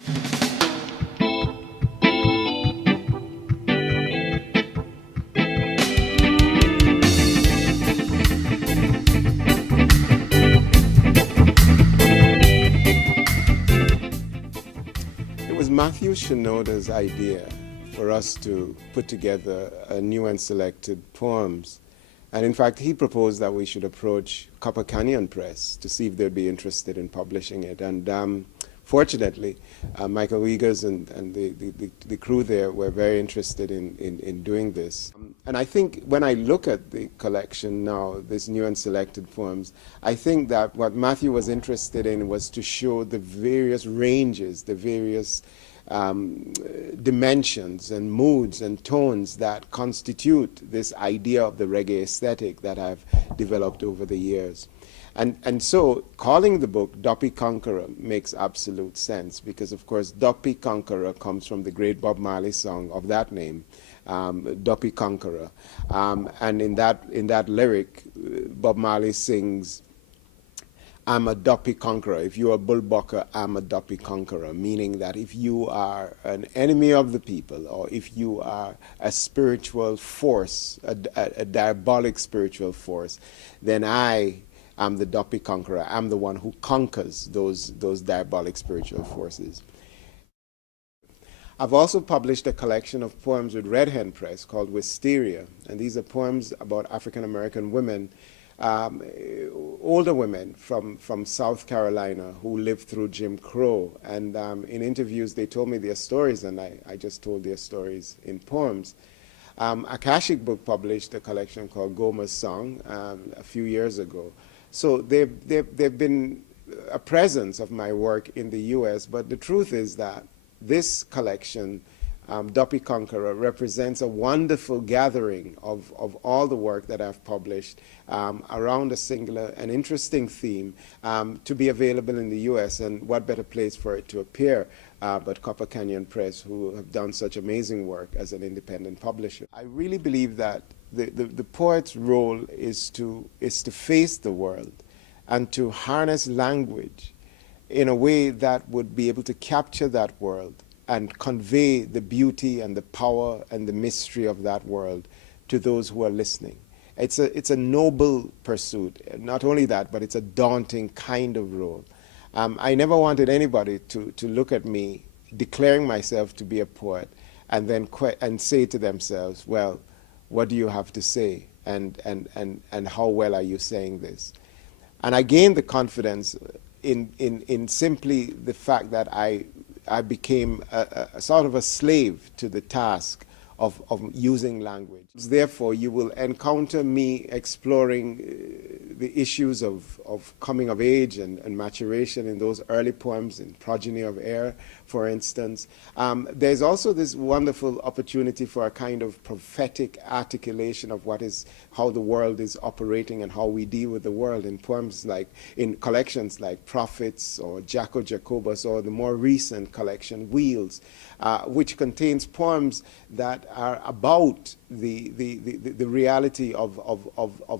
It was Matthew Shinoda's idea for us to put together a new and selected poems. And in fact, he proposed that we should approach Copper Canyon Press to see if they'd be interested in publishing it. And fortunately, Michael Wiegers and the crew there were very interested in doing this. And I think when I look at the collection now, this new and selected poems, I think that what Matthew was interested in was to show the various ranges, the various dimensions and moods and tones that constitute this idea of the reggae aesthetic that I've developed over the years. And so calling the book Duppy Conqueror makes absolute sense because, of course, Duppy Conqueror comes from the great Bob Marley song of that name, Duppy Conqueror. And in that lyric, Bob Marley sings, I'm a Duppy Conqueror. If you're a bullbucker, I'm a Duppy Conqueror, meaning that if you are an enemy of the people or if you are a spiritual force, a diabolic spiritual force, then I am the Duppy Conqueror. I'm the one who conquers those diabolic spiritual forces. I've also published a collection of poems with Red Hen Press called Wisteria, and these are poems about African American women, older women from South Carolina who lived through Jim Crow. And in interviews, they told me their stories, and I just told their stories in poems. Akashic Book published a collection called Goma's Song a few years ago. So they've been a presence of my work in the US, but the truth is that this collection, Duppy Conqueror, represents a wonderful gathering of all the work that I've published around a singular and interesting theme to be available in the US, and what better place for it to appear but Copper Canyon Press, who have done such amazing work as an independent publisher. I really believe that the poet's role is to face the world and to harness language in a way that would be able to capture that world and convey the beauty and the power and the mystery of that world to those who are listening. It's a noble pursuit. Not only that, but it's a daunting kind of role. I never wanted anybody to look at me declaring myself to be a poet and then say to themselves, well, what do you have to say? And how well are you saying this? And I gained the confidence in simply the fact that I became a sort of a slave to the task of using language. Therefore, you will encounter me exploring the issues of coming of age and maturation in those early poems, in Progeny of Air, for instance. There's also this wonderful opportunity for a kind of prophetic articulation of how the world is operating and how we deal with the world in poems like, in collections like Prophets or Jacko Jacobus, or the more recent collection, Wheels, which contains poems that are about the reality of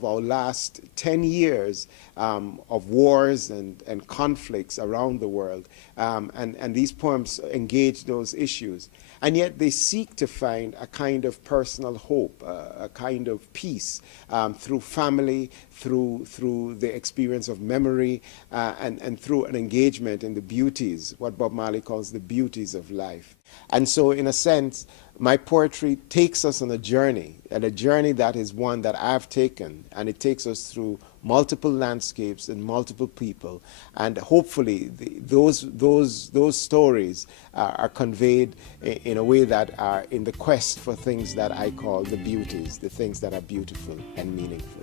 our last 10 years of wars and conflicts around the world. And these poems engage those issues. And yet they seek to find a kind of personal hope, a kind of peace through family, through the experience of memory, and through an engagement in the beauties, what Bob Marley calls the beauties of life. And so, in a sense, my poetry takes us on a journey, and a journey that is one that I've taken, and it takes us through multiple landscapes and multiple people, and hopefully those stories are conveyed in a way that are in the quest for things that I call the beauties, the things that are beautiful and meaningful.